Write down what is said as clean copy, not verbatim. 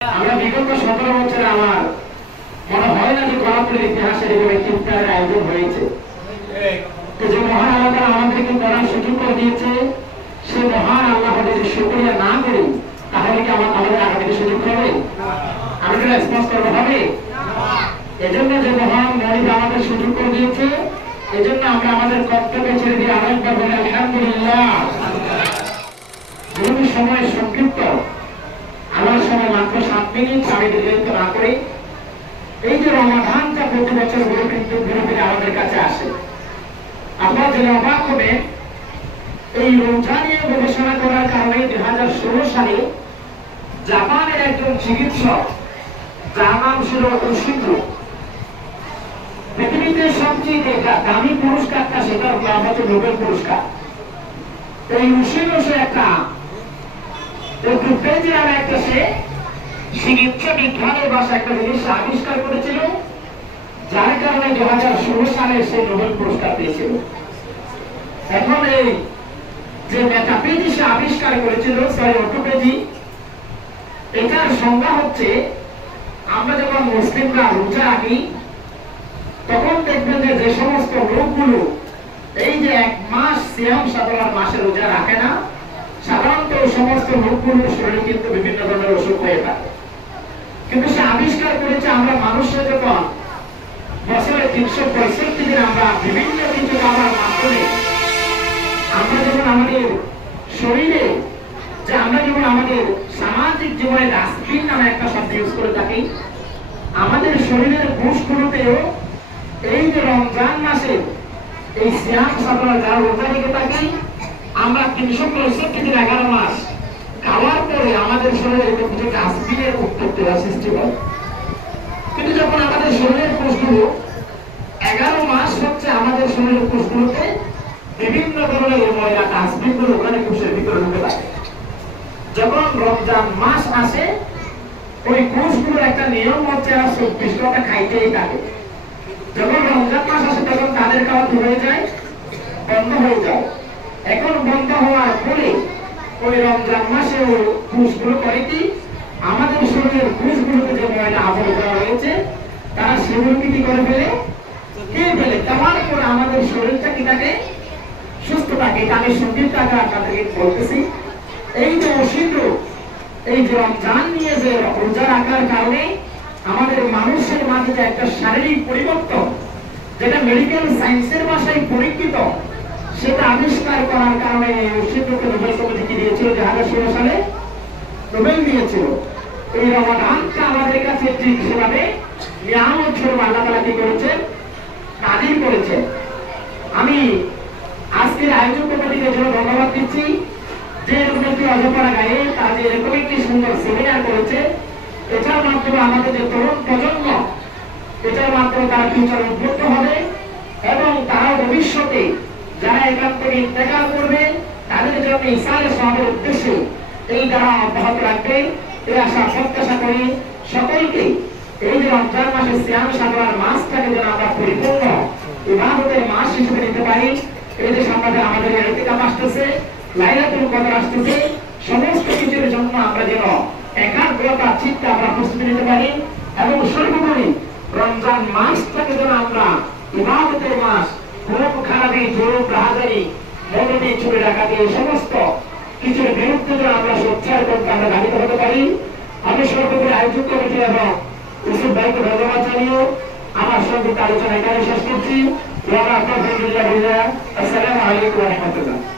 আমরা বিগত 17 বছরে আমার মনে হয় না যে কলাপুরের ইতিহাসে এরকম একটি ইফতারের আয়োজন হয়েছে। তো যে মহান আল্লাহ তাআলা আমাদেরকে করার সুযোগ করে দিয়েছে, সে মহান আল্লাহর যদি শুকরিয়া না করি তাহলে কি আমাদের আগামীতে সুযোগ হবে? আমাদের রেসপন্স করতে হবে। এজন্য যে মহান মালিক আমাদের সুযোগ করে দিয়েছে, এজন্য আমরা আমাদের কর্তব্য ছেড়ে দিয়ে আরেকবার বলি আলহামদুলিল্লাহ। যেহেতু সময় সংক্ষিপ্ত, আমার সময় মাত্র 7 মিনিট, আমি দীর্ঘায়িত না করে এই যে রমাদানটা প্রতি বছর ঘুরে ফিরে আমাদের কাছে আসে, আপনারা জেনে অবাক হবেন এই রোজা নিয়ে গবেষণা করার কারণে 2016 সালে জাপানের একজন চিকিৎসক, যার নাম ছিল উশিনো, পৃথিবীতে সবচেয়ে দামি পুরস্কারটা সেটা হচ্ছে নোবেল পুরস্কার। এই উশিনো সে একটা চিকিৎসা বিজ্ঞানের ভাষা একটা জিনিস আবিষ্কার করেছিল, যার কারণে 2016 সালে সে নোবেল পুরস্কার পেয়েছিল। এখন এই যে মেটাফিজিক্স আবিষ্কার করেছিল, অটোপ্যাথি, এটার সংজ্ঞা হচ্ছে, আমরা যখন মুসলিমরা রোজা রাখি তখন দেখবেন যে সমস্ত লোকগুলো এই যে 1 মাস সিয়াম সাধনার মাসে রোজা রাখে না, সাধারণত সমস্ত লোকগুলোর শরীরে কিন্তু বিভিন্ন ধরনের অসুখ হয়ে থাকে। কিন্তু সে আবিষ্কার করেছে আমরা মানুষরা যখন বছরে 365 দিন আমরা বিভিন্ন কিছু খাবার মাধ্যমে আমরা যখন আমাদের শরীরে যে আমরা যখন আমাদের সামাজিক জীবনে ডাস্টবিন নামে একটা শব্দ ইউজ করে থাকি, আমাদের শরীরের কোষগুলোতেও এই যে রমজান মাসে এই সিয়াম সাধনা যারা রোজা রেখে থাকি, আমরা 365 দিন 11 মাস খাওয়ার পরে আমাদের শরীরে কিছু ডাস্টবিনের উৎপত্তি হওয়ার সৃষ্টি হয়। কিন্তু যখন আমাদের শরীরের কোষগুলো 11 মাস হচ্ছে আমাদের শরীরের কোষগুলোতে বিভিন্ন ধরনের ময়লা ডাস্টবিনগুলো ওখানে কোষের ভিতরে ঢুকে থাকে। যখন রমজান মাস আসে ওই কোষগুলোর একটা নিয়ম হচ্ছে আর 24 ঘন্টা খাইতেই থাকে। যখন রমজান মাস আসে তখন তাদের খাওয়া হয়ে যায়, বন্ধ হয়ে যায়। এখন বন্ধ হওয়ার পরে ওই রমজান মাসে ওই কোষগুলো করে কি, আমাদের শরীরের কোষগুলোতে যে ময়লা আবদ্ধ রয়েছে তারা সেগুলোকে কি করে ফেলে, খেয়ে ফেলে। খাওয়ার পরে আমাদের শরীরটা কি থাকে, সুস্থ থাকে। আমি সঙ্গীত টাকা আপনাদেরকে বলতেছি, এই যে অসীম এই যে রমজান নিয়ে যে রোজা রাখার কারণে আমাদের মানুষের মাঝে যে একটা শারীরিক পরিবর্তন, যেটা মেডিকেল সায়েন্সের ভাষায় পরীক্ষিত, সেটা আবিষ্কার করার কারণে অসীমকে নোবেল কমিটি দিয়েছিল 2016 সালে নোবেল দিয়েছিল। এই রমাদানটা আমাদের কাছে ঠিক সেভাবে নিয়ামত স্বরূপ আল্লাহ তাআলা কি করেছেন, নাযিল করেছেন। আমি আজকের আয়োজক কমিটিকে জন্য ধন্যবাদ দিচ্ছি যে এরকম একটি অজপাড়া গায়ে তারা যে এরকম একটি সুন্দর সেমিনার করেছে। এটার মাধ্যমে আমাদের যে তরুণ প্রজন্ম, এটার মাধ্যমে তারা ফিউচার উদ্বুদ্ধ হবে এবং তারা ভবিষ্যতে যারা এখান থেকে ইন্তেকাল করবে তাদের জন্য ইসালে সওয়াবের উদ্দেশ্যে এই দ্বারা অব্যাহত রাখবে। এই আশা প্রত্যাশা করি সকলকে এই যে রমজান মাসে সিয়াম সাধনার মাসটাকে যেন আমরা পরিপূর্ণ ইবাদতের মাস হিসেবে নিতে পারি। এই যে সামনে আমাদের ইতিকাফ আসতেছে, লাইলাতুল কদর আসতেছে, সমস্ত কিছুর জন্য আমরা যেন একাগ্রতা চিত্তে আমরা প্রস্তুতি নিতে পারি এবং সর্বোপরি রমজান মাসটাকে যেন আমরা ইবাদতের মাস, খুব খারাপি, জোর রাহাজারি, মনোনি, চুরি ডাকাতি, এই সমস্ত কিছুর বিরুদ্ধে যেন আমরা সোচ্চার করতে আমরা ধাবিত হতে পারি। আমি সর্বোপরি আয়োজক কমিটি এবং ইউসুফ ভাইকে ধন্যবাদ জানিয়ে আমার সঙ্গে আলোচনা এখানে শেষ করছি। আসসালামু আলাইকুম ওয়া রাহমাতুল্লাহ।